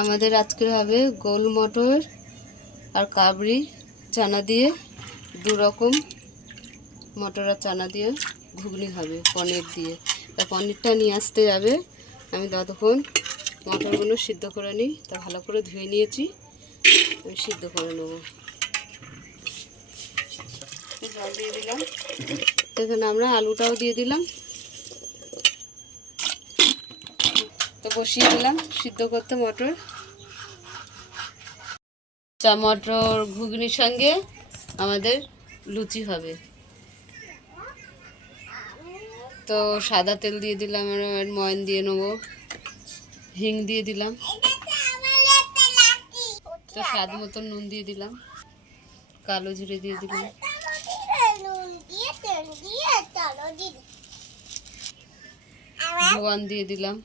আমাদের আজকে হবে গোল মটর আর কাবলি চানা দিয়ে, দু রকম মটর আর চানা দিয়ে ঘুগনি হবে পনির দিয়ে। তা পনিরটা নিয়ে আসতে যাবে, আমি ততক্ষণ মটরগুলো সিদ্ধ করে নিই। তা ভালো করে ধুয়ে নিয়েছি, আমি সিদ্ধ করে নেব। জল দিয়ে দিলাম, এখানে আমরা আলুটাও দিয়ে দিলাম, তো বসিয়ে দিলাম সিদ্ধ করতে মটর। মটর ঘুগনির সঙ্গে আমাদের লুচি হবে। তো সাদা তেল দিয়ে দিলাম, ময়ন দিয়ে নেবো, হিং দিয়ে দিলাম, তো স্বাদ মতো নুন দিয়ে দিলাম, কালো জিরে দিয়ে দিলাম, জোয়ান দিয়ে দিলাম,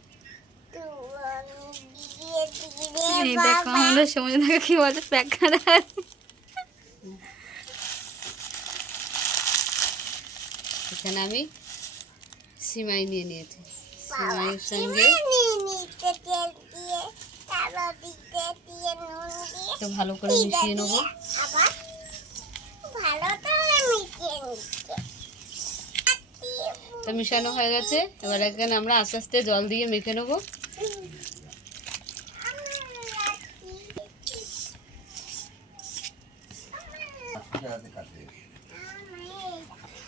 এখানে আমি সিমাই নিয়ে নিয়েছি, সিমাইয়ের সঙ্গে তো ভালো করে মিশিয়ে নেবো। তো মিশানো হয়ে গেছে, এবার এখানে আমরা আস্তে আস্তে জল দিয়ে মেখে নেবো।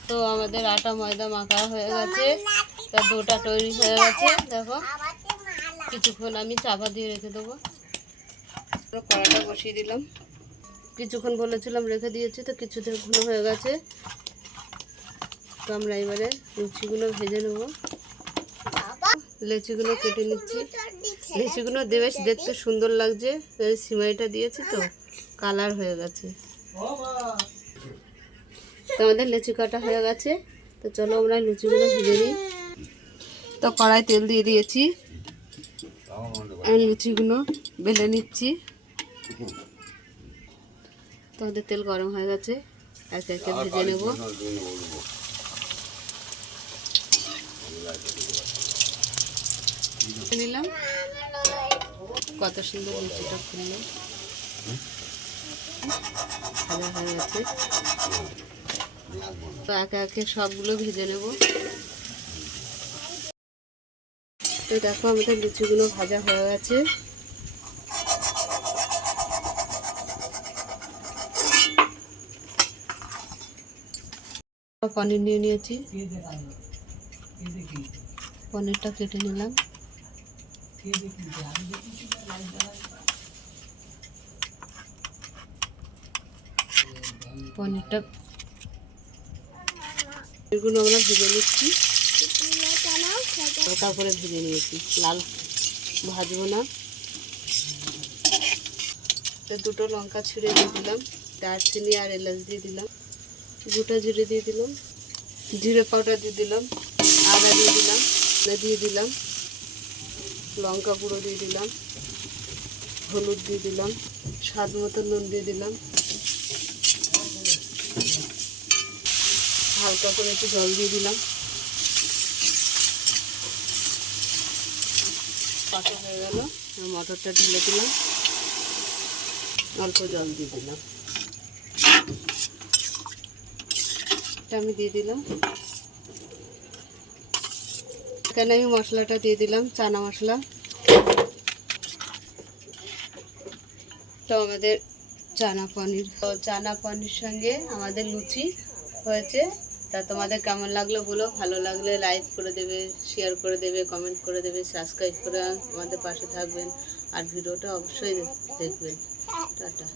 তো আমাদের আটা ময়দা মাখা হয়ে গেছে, তা ডোটা তৈরি হয়ে গেছে। দেখো কিছুক্ষণ আমি চাপা দিয়ে রেখে দেবো। কড়াটা বসিয়ে দিলাম, কিছুক্ষণ বলেছিলাম রেখে দিয়েছি, তো কিছুক্ষণ হয়ে গেছে। তো আমরা এবারে লুচিগুলো ভেজে নেব। লেচিগুলো কেটে নিচ্ছি, লেচিগুলো বেশ দেখতে সুন্দর লাগছে, সিমাইটা দিয়েছি তো কালার হয়ে গেছে। তো আমাদের লেচি কাটা হয়ে গেছে, তো চলো আমরা লুচিগুলো ভেজে নিই। তো কড়াই তেল দিয়ে দিয়েছি, আমি লুচিগুলো বেলে নিচ্ছি। তো আমাদের তেল গরম হয়ে গেছে, একে একে ভেজে নেব। নিলাম, কত সুন্দর লুচিটা ফুললো, ভালো হয়ে গেছে। তো একে একে সবগুলো ভেজে নেব। তো দেখো আমাদের লুচিগুলো ভাজা হয়ে গেছে। পনির নিয়ে নিয়েছি, পনিরটা কেটে নিলাম। পনিরটা এগুলো আমরা ভেজে নিচ্ছি, হালকা করে ভেজে নিয়েছি, লাল ভাজবো না। তো দুটো লঙ্কা ছিঁড়ে দিয়ে দিলাম, দারচিনি আর এলাচ দিয়ে দিলাম, গোটা জিরে দিয়ে দিলাম, জিরে পাউডার দিয়ে দিলাম, আদা দিয়ে দিলাম, লঙ্কা গুঁড়ো দিয়ে দিলাম, হলুদ দিয়ে দিলাম, স্বাদ মতো নুন দিয়ে দিলাম, হালকা করে একটু জল দিয়ে দিলাম। পাতা হয়ে গেল, মটরটা ঢেলে দিলাম, অল্প জল দিয়ে দিলাম, এটা আমি দিয়ে দিলাম। এখানে আমি মশলাটা দিয়ে দিলাম, চানা মশলা। তো আমাদের চানা পনির সঙ্গে আমাদের লুচি হয়েছে। তা তোমাদের কেমন লাগলো বলো, ভালো লাগলে লাইক করে দেবে, শেয়ার করে দেবে, কমেন্ট করে দেবে, সাবস্ক্রাইব করে আমাদের পাশে থাকবেন, আর ভিডিওটা অবশ্যই দেখবেন। টাটা।